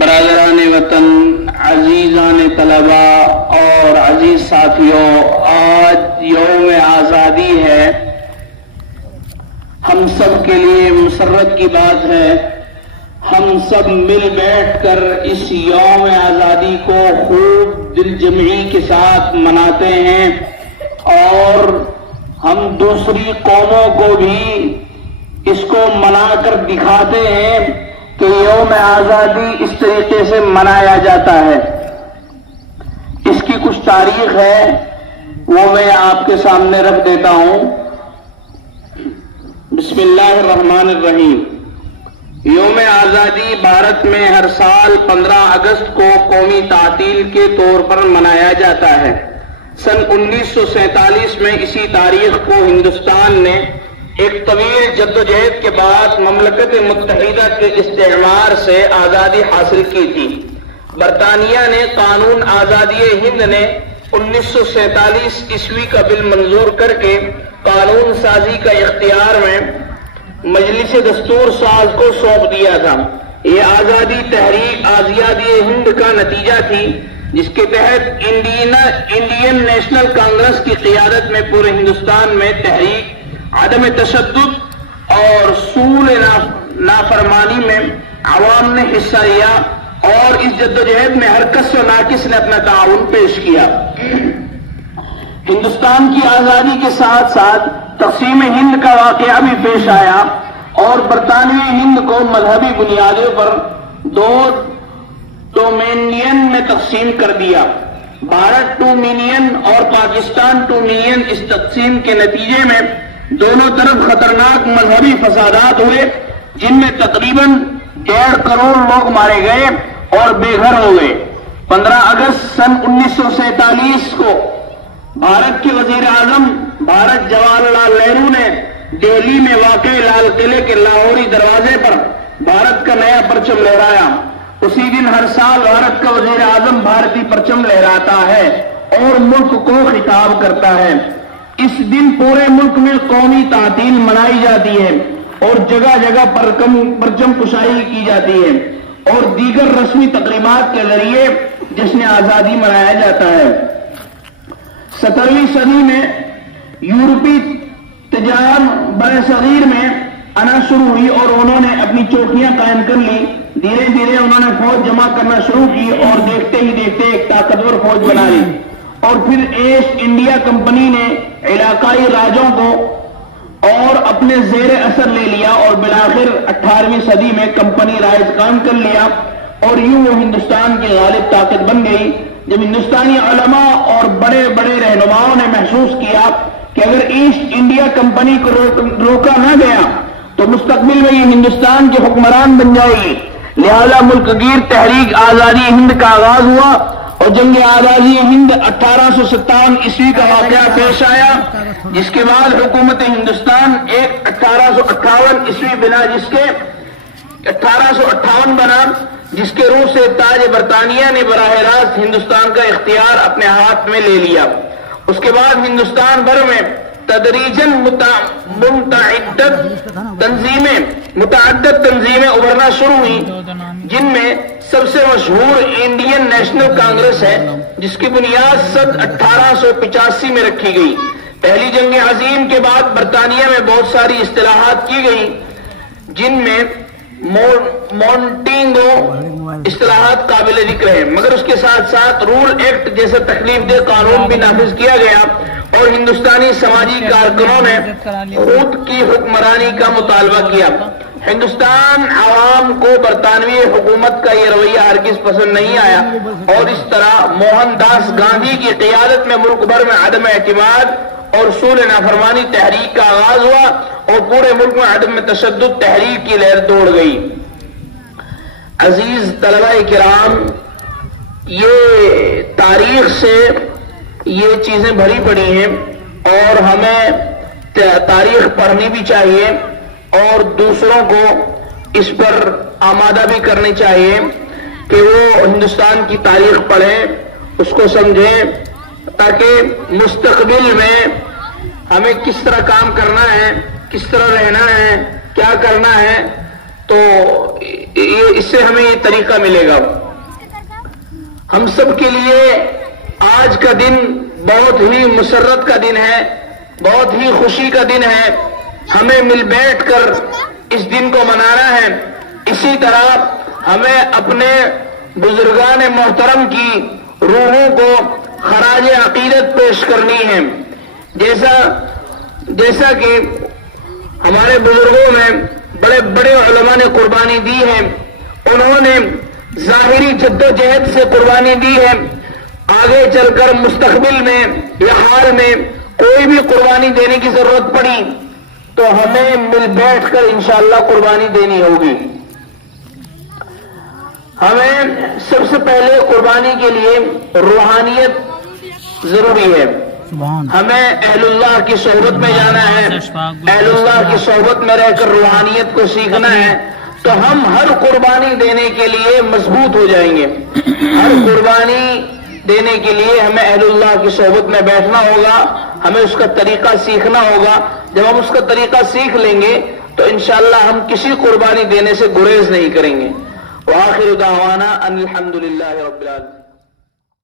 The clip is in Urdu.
برادران وطن، عزیزان طلبا اور عزیز ساتھیوں، آج یوم آزادی ہے۔ ہم سب کے لیے مسرت کی بات ہے، ہم سب مل بیٹھ کر اس یوم آزادی کو خوب دل جمعی کے ساتھ مناتے ہیں، اور ہم دوسری قوموں کو بھی اس کو منا کر دکھاتے ہیں کہ یوم آزادی اس طریقے سے منایا جاتا ہے۔ اس کی کچھ تاریخ ہے، وہ میں آپ کے سامنے رکھ دیتا ہوں۔ بسم اللہ الرحمن الرحیم۔ یوم آزادی بھارت میں ہر سال 15 اگست کو قومی تعطیل کے طور پر منایا جاتا ہے۔ سن 1947 میں اسی تاریخ کو ہندوستان نے ایک طویل جدوجہد کے بعد مملکت متحدہ کے استعمار سے آزادی حاصل کی تھی۔ برطانیہ نے قانون آزادی ہند نے 1947 عیسوی کا بل منظور کر کے قانون سازی کا اختیار میں مجلس دستور ساز کو سونپ دیا تھا۔ یہ آزادی تحریک آزادی ہند کا نتیجہ تھی، جس کے تحت انڈین نیشنل کانگریس کی قیادت میں پورے ہندوستان میں تحریک عدم تشدد اور اصول نافرمانی میں عوام نے حصہ لیا، اور اس جدوجہد میں ہر کس و ناقص نے اپنا تعاون پیش کیا۔ ہندوستان کی آزادی کے ساتھ ساتھ تقسیم ہند کا واقعہ بھی پیش آیا، اور برطانوی ہند کو مذہبی بنیادوں پر دو ڈومینین میں تقسیم کر دیا۔ بھارت 2 ملین اور پاکستان 2 ملین۔ اس تقسیم کے نتیجے میں دونوں طرف خطرناک مذہبی فسادات ہوئے، جن میں تقریباً 1.5 کروڑ لوگ مارے گئے اور بے گھر ہو گئے۔ 15 اگست سن 1947 کو بھارت کے وزیر اعظم بھارت جواہر لال نہرو نے دہلی میں واقع لال قلعے کے لاہوری دروازے پر بھارت کا نیا پرچم لہرایا۔ اسی دن ہر سال بھارت کا وزیر اعظم بھارتی پرچم لہراتا ہے اور ملک کو خطاب کرتا ہے۔ اس دن پورے ملک میں قومی تعطیل منائی جاتی ہے، اور جگہ جگہ پرچم کشائی کی جاتی ہے، اور دیگر رسمی تقریبات کے ذریعے جشن آزادی منایا جاتا ہے۔ 17ویں صدی میں یورپی تجار برصغیر میں آنا شروع ہوئی، اور انہوں نے اپنی چوکیاں قائم کر لی۔ دھیرے دھیرے انہوں نے فوج جمع کرنا شروع کی، اور دیکھتے ہی دیکھتے ایک طاقتور فوج بنا لی، اور پھر ایسٹ انڈیا کمپنی نے علاقائی راجوں کو اور اپنے زیر اثر لے لیا، اور بالآخر 18ویں صدی میں کمپنی راج قائم کر لیا، اور یوں وہ ہندوستان کی غالب طاقت بن گئی۔ جب ہندوستانی علماء اور بڑے بڑے رہنماؤں نے محسوس کیا کہ اگر ایسٹ انڈیا کمپنی کو روکا نہ گیا تو مستقبل میں یہ ہندوستان کے حکمران بن جائے گی، لہذا ملک گیر تحریک آزادی ہند کا آغاز ہوا، اور جنگ آزادی ہند 1857 عیسوی کا واقعہ پیش آیا، جس کے بعد حکومت ہندوستان ایک 1858 عیسوی بنا، جس کے 1858 بنا، جس کے روح سے تاج برطانیہ نے براہ راست ہندوستان کا اختیار اپنے ہاتھ میں لے لیا۔ اس کے بعد ہندوستان بھر میں تدریجاً متعدد تنظیمیں ابھرنا شروع ہوئی، جن میں سب سے مشہور انڈین نیشنل کانگریس ہے، جس کی بنیاد سن 1885 میں رکھی گئی۔ پہلی جنگ عظیم کے بعد برطانیہ میں بہت ساری اصلاحات کی گئی، جن میں مونٹیگو اصلاحات قابل ذکر ہیں، مگر اس کے ساتھ ساتھ رول ایکٹ جیسا تکلیف دہ قانون بھی نافذ کیا گیا، اور ہندوستانی سماجی کارکنوں نے خود کی حکمرانی کا مطالبہ کیا۔ ہندوستان عوام کو برطانوی حکومت کا یہ رویہ ہرگز پسند نہیں آیا، اور اس طرح موہن داس گاندھی کی قیادت میں ملک بھر میں عدم اعتماد اور اصول نافرمانی تحریک کا آغاز ہوا، اور پورے ملک میں عدم تشدد تحریک کی لہر دوڑ گئی۔ عزیز طلبہ کرام، یہ تاریخ سے یہ چیزیں بھری پڑی ہیں، اور ہمیں تاریخ پڑھنی بھی چاہیے، اور دوسروں کو اس پر آمادہ بھی کرنی چاہیے کہ وہ ہندوستان کی تاریخ پڑھیں، اس کو سمجھیں، تاکہ مستقبل میں ہمیں کس طرح کام کرنا ہے، کس طرح رہنا ہے، کیا کرنا ہے، تو اس سے ہمیں یہ طریقہ ملے گا. ہم سب کے لیے آج کا دن بہت ہی مسرت کا دن ہے, بہت ہی خوشی کا دن ہے. ہمیں مل بیٹھ کر اس دن کو منانا ہے. اسی طرح ہمیں اپنے بزرگان محترم کی روحوں کو خراج عقیدت پیش کرنی ہے. جیسا کہ ہمارے بزرگوں میں بڑے بڑے علماء نے قربانی دی ہے. انہوں نے ظاہری جدوجہد سے قربانی دی ہے. آگے چل کر مستقبل میں یا حال میں کوئی بھی قربانی دینے کی ضرورت پڑی تو ہمیں مل بیٹھ کر انشاءاللہ قربانی دینی ہوگی. ہمیں سب سے پہلے قربانی کے لیے روحانیت ضروری ہے. ہمیں اہل اللہ کی صحبت میں جانا ہے, اہل اللہ کی صحبت میں رہ کر روحانیت کو سیکھنا ہے, تو ہم ہر قربانی دینے کے لیے مضبوط ہو جائیں گے. ہر قربانی دینے کے لیے ہمیں اہل اللہ کی صحبت میں بیٹھنا ہوگا, ہمیں اس کا طریقہ سیکھنا ہوگا. جب ہم اس کا طریقہ سیکھ لیں گے تو انشاءاللہ ہم کسی قربانی دینے سے گریز نہیں کریں گے. وآخر دعوانا ان الحمدللہ رب العالمین.